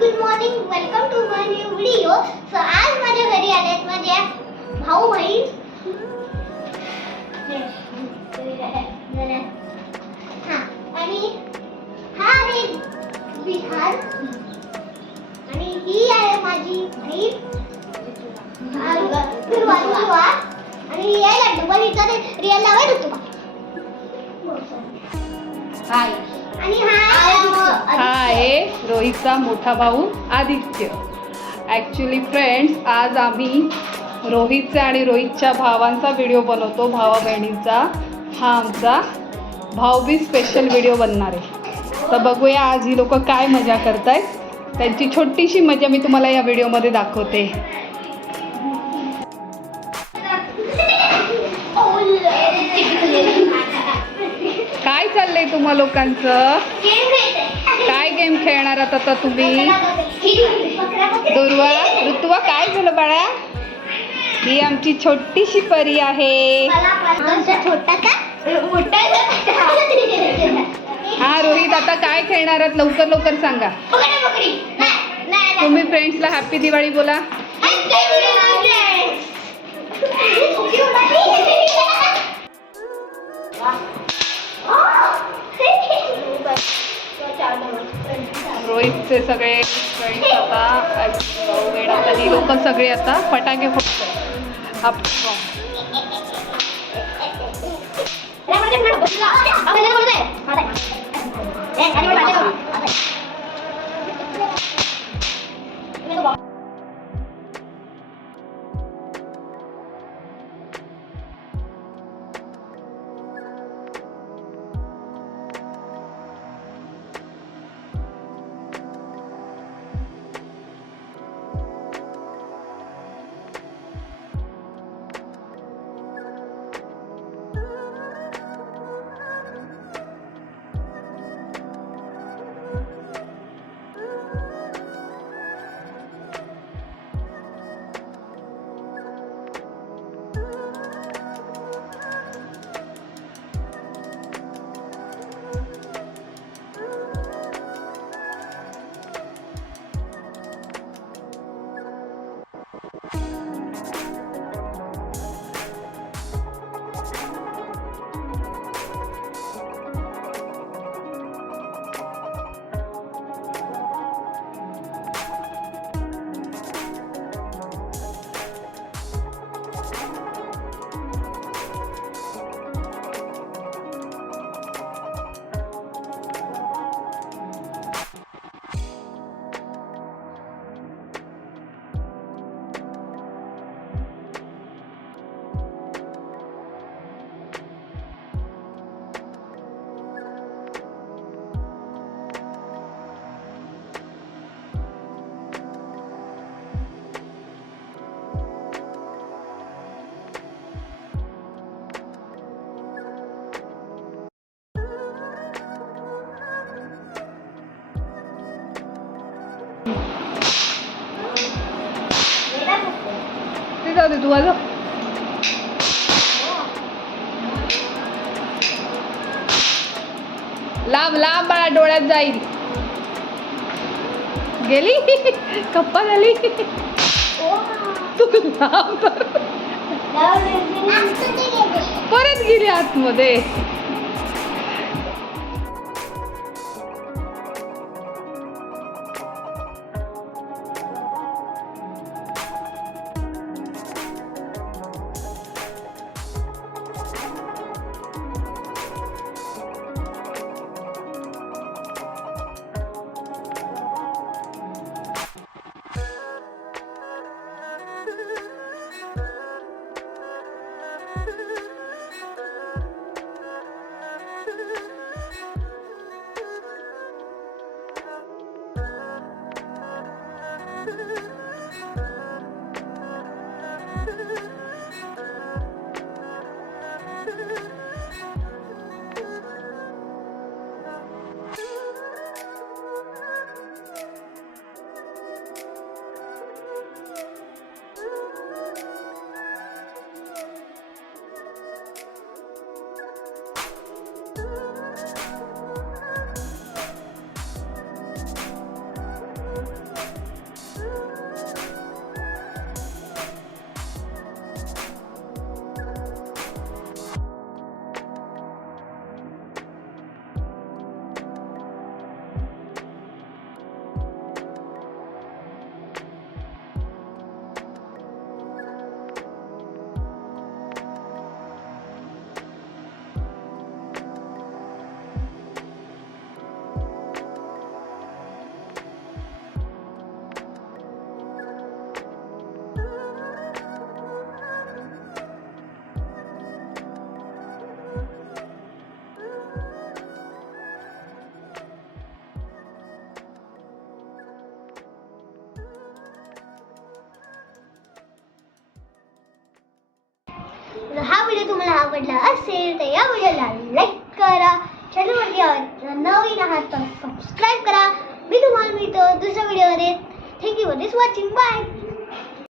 Good morning, welcome to my new video. So आज माझ्या घरी आलेत माझे भाऊ बहीण. आणि हा आहे विहार आणि ही आहे माझी बहीण दुर्वा आणि ही आहे लड्डू. पण हिचा रिअल नाव आहे ऋतुमा. हाय. आणि हा आहे रोहितचा मोठा भाऊ आदित्य. ॲक्च्युली फ्रेंड्स, आज आम्ही रोहितचा आणि रोहितच्या भावांचा व्हिडिओ बनवतो, भावा बहिणींचा. हा आमचा भाऊबीज स्पेशल व्हिडिओ बनणार आहे. तर बघूया आज ही लोक काय मजा करतायत. त्यांची छोटीशी मजा मी तुम्हाला या व्हिडिओमध्ये दाखवते. काय चाललंय तुम्हा लोकांचं? काय गेम खेळणार आता तुम्ही? दुर्वा, ऋतुवा, काय झालं बाळा? ही आमची छोटीशी परी आहे. हा रोहित, आता काय खेळणार आहात? लवकर लवकर सांगा. तुम्ही फ्रेंड्सला हॅपी दिवाळी बोला. रोहितचे सगळे फ्रेंड्स आता येणार. ही लोक सगळे आता फटाके फोडतात. जाऊ दे तू आलो. लांब लांब बाळा, डोळ्यात जाईल. गेली कप्पा झाली. तू लांब परत गेली आतमध्ये. आवडला असेल तर या व्हिडिओला लाईक करा, चॅनलवरती नवीन आहात तर सबस्क्राईब करा. मी तुम्हाला मिळतो दुसऱ्या व्हिडिओमध्ये. Thank you for this watching. Bye.